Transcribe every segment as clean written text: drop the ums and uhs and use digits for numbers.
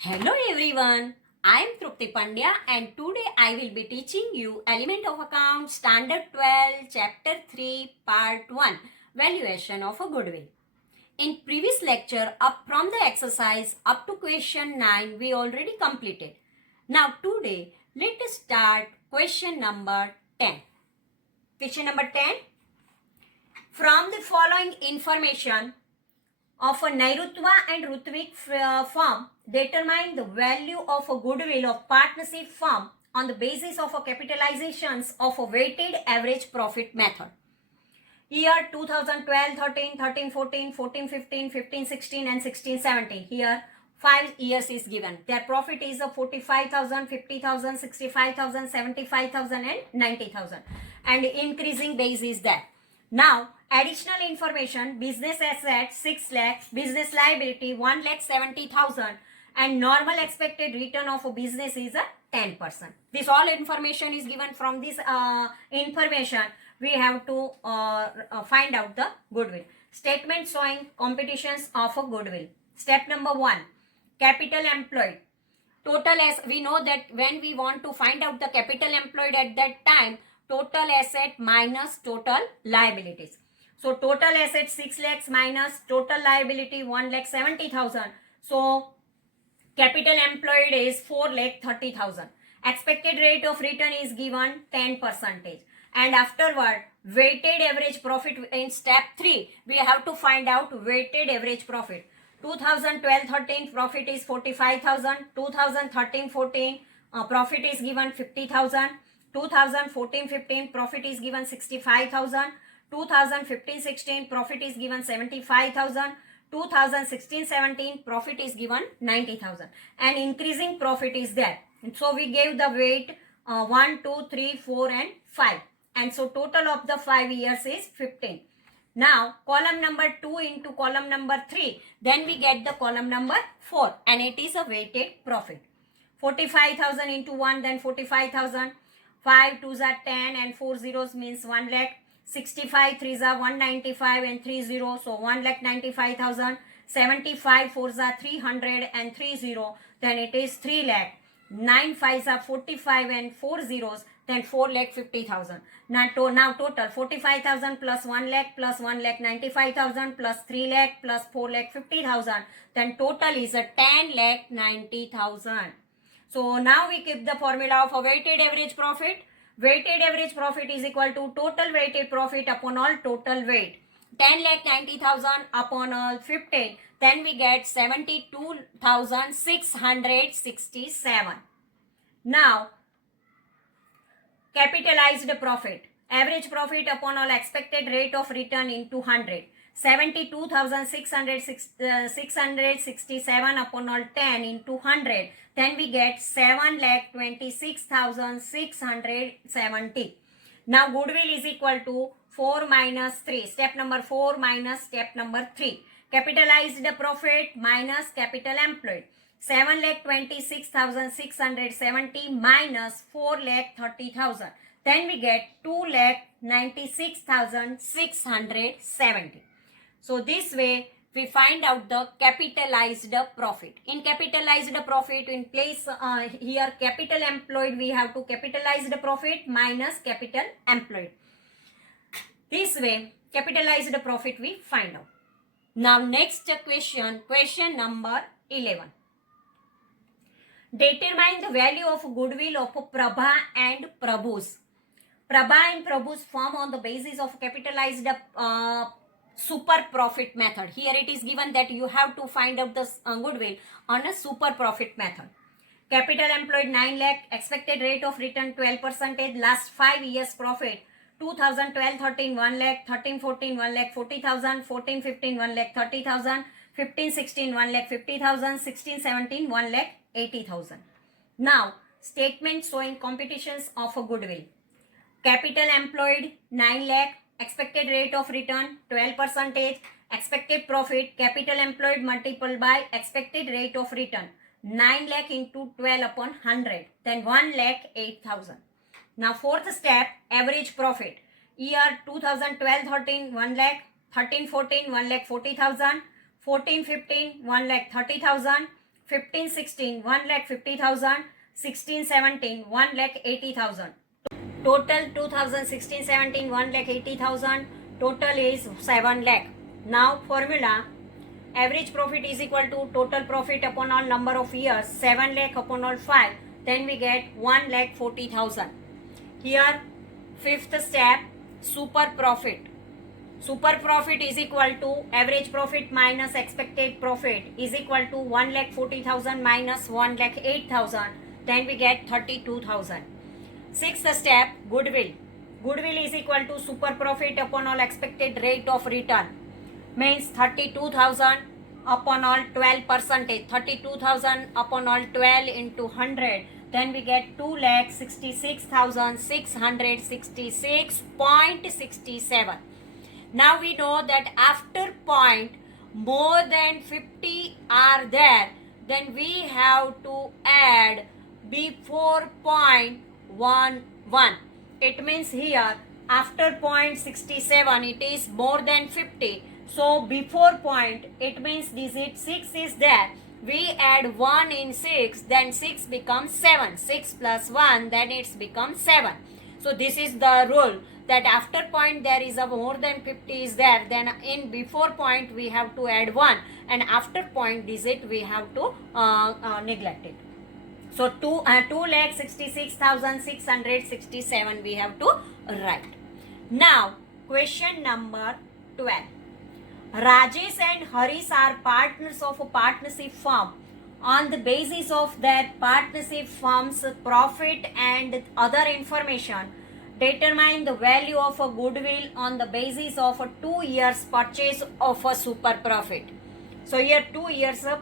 Hello everyone, I am Trupti Pandya and today I will be teaching you Element of Account Standard 12 Chapter 3 Part 1 Valuation of a Goodwill. In previous lecture up from the exercise up to question 9 we already completed. Now today let us start question number 10. Question number 10. From the following information of a Nairutva and Rutvik firm, determine the value of a goodwill of partnership firm on the basis of a capitalizations of a weighted average profit method. Year 2012, 13, 13, 14, 14, 15, 15, 16 and 16, 17. Here 5 years is given. Their profit is of 45,000, 50,000, 65,000, 75,000 and 90,000. And increasing base is that. Now, additional information, business asset 6 lakhs, business liability 1,70,000 and normal expected return of a business is a 10%. This all information is given. From this information we have to find out the goodwill. Statement showing competitions of a goodwill. Step number 1, capital employed. Total, as we know that when we want to find out the capital employed at that time, total asset minus total liabilities. So total asset 6 lakhs minus total liability 1,70,000. So capital employed is 4,30,000. Expected rate of return is given 10%. And afterward, weighted average profit in step 3, we have to find out weighted average profit. 2012-13 profit is 45,000. 2013-14 profit is given 50,000. 2014-15 profit is given 65,000. 2015-16 profit is given 75,000. 2016-17 profit is given 90,000 and increasing profit is there. And so we gave the weight 1, 2, 3, 4 and 5, and so total of the 5 years is 15. Now column number 2 into column number 3, then we get the column number 4 and it is a weighted profit. 45,000 into 1, then 45,000. 5 2s are 10 and 4 zeros means 1 lakh. 65 3s are 195 and 3 0, so 1,95,000. 75 4s are 300 and 3 0, then it is 3 lakh. 9 5s are 45 and 4 zeros, then 4,50,000. Now total 45,000 plus 1 lakh plus 1,95,000 plus 3 lakh plus 4,50,000, then total is a 10,90,000. So now we keep the formula of a weighted average profit. Weighted average profit is equal to total weighted profit upon all total weight. 10,90,000 upon all 15. Then we get 72,667. Now, capitalized profit. Average profit upon all expected rate of return into 100. 72,667 upon all 10 into 100. Then we get 7,26,670. Now goodwill is equal to 4 minus 3. Step number 4 minus step number 3. Capitalized profit minus capital employed. 7,26,670 minus 4,30,000. Then we get 2,96,670. So this way we find out the capitalized profit. In capitalized profit, in place here capital employed, we have to capitalize the profit minus capital employed. This way capitalized profit we find out. Now next question, question number 11. Determine the value of goodwill of Prabha and Prabhu's. Prabha and Prabhu's firm on the basis of capitalized super profit method. Here it is given that you have to find out the goodwill on a super profit method. Capital employed 9 lakh, expected rate of return 12%, last 5 years profit 2012-13 1 lakh, 13-14 1 lakh 40,000, 14-15 1 lakh 30,000, 15-16 1 lakh 50,000, 16-17 1 lakh 80,000. Now statement showing competitions of a goodwill. Capital employed 9 lakh, expected rate of return 12%, expected profit capital employed multiplied by expected rate of return 9 lakh into 12 upon 100, then 1 lakh 8,000. Now fourth step, average profit. Year 2012-13 1 lakh, 13-14 1 lakh 40,000, 14-15 1 lakh 30,000, 15-16, 1,50,000. 16-17, 1,80,000. Total 2016-17, 1,80,000. Total is 7 lakh. Now formula, average profit is equal to total profit upon all number of years, 7 lakh upon all 5. Then we get 1,40,000. Here, fifth step, super profit. Super profit is equal to average profit minus expected profit is equal to 1,40,000 minus 1,08,000. Then we get 32,000. Sixth step, goodwill. Goodwill is equal to super profit upon all expected rate of return. Means 32,000 upon all 12%. 32,000 upon all 12 into 100. Then we get 2,66,666.67. Now we know that after point more than 50 are there, then we have to add before point 11. It means here after point 67 it is more than 50. So before point, it means digit 6 is there. We add 1 in 6, then 6 becomes 7. 6 plus 1, then it's becomes 7. So this is the rule, that after point there is a more than 50 is there, then in before point we have to add 1, and after point digit we have to neglect it. So 2,66,667 we have to write. Now question number 12. Rajesh and Harish are partners of a partnership firm. On the basis of their partnership firm's profit and other information, determine the value of a goodwill on the basis of a 2 years purchase of a super profit. So here 2 years of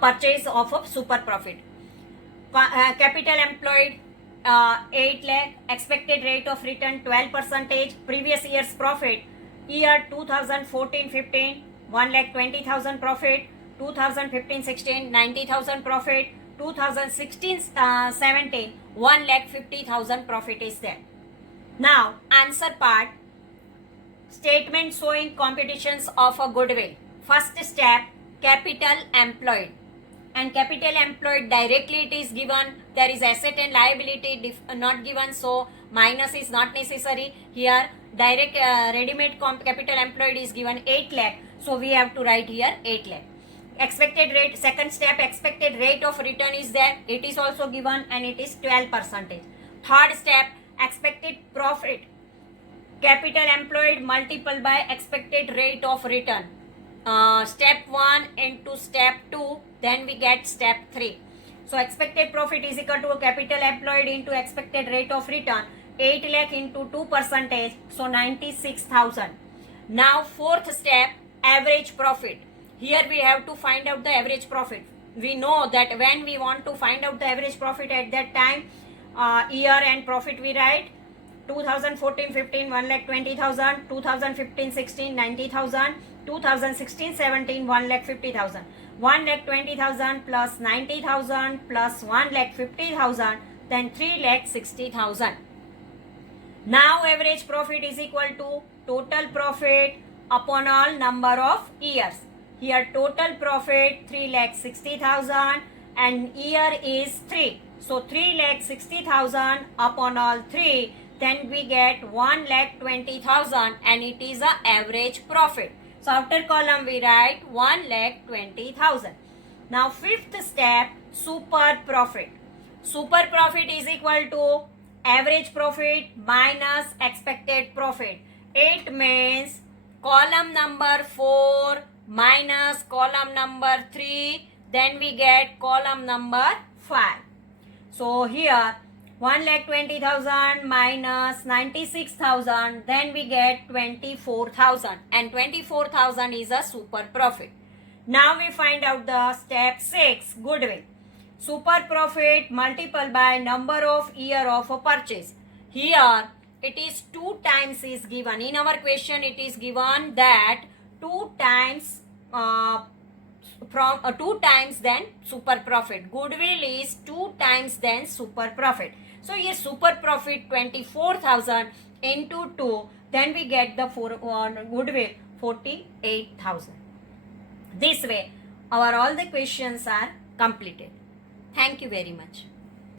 purchase of a super profit. Capital employed 8 lakh, expected rate of return 12%, previous year's profit, year 2014-15, 1,20,000 profit, 2015-16, 90,000 profit, 2016-17, 1,50,000 profit is there. Now answer part, statement showing competitions of a goodwill. First step, capital employed. And capital employed directly it is given, there is asset and liability not given, so minus is not necessary. Here direct ready-made capital employed is given 8 lakh, so we have to write here 8 lakh. Expected rate, second step, expected rate of return is there, it is also given and it is 12%. Third step, expected profit, capital employed multiplied by expected rate of return. Step 1 into step 2, then we get step 3. So expected profit is equal to capital employed into expected rate of return, 8 lakh into 2%, so 96,000. Now fourth step, average profit. Here we have to find out the average profit. We know that when we want to find out the average profit at that time, year and profit we write 2014-15, 1,20,000, 2015-16, 90,000, 2016-17, 1,50,000. 1,20,000 plus 90,000 plus 1,50,000, then 3,60,000. Now average profit is equal to total profit upon all number of years. Here total profit 3,60,000 and year is 3. So 3,60,000 upon all 3, then we get 1,20,000 and it is a average profit. So after column we write 1,20,000. Now fifth step, super profit. Super profit is equal to average profit minus expected profit. It means column number 4 minus column number 3, then we get column number 5. So here 1,20,000 minus 96,000, then we get 24,000 and 24,000 is a super profit. Now we find out the step 6, goodwill. Super profit multiplied by number of year of a purchase. Here it is 2 times is given. In our question it is given that 2 times from 2 times then super profit. Goodwill is 2 times then super profit. So here super profit 24,000 into 2, then we get the goodwill 48,000. This way Our all the questions are completed. Thank you very much.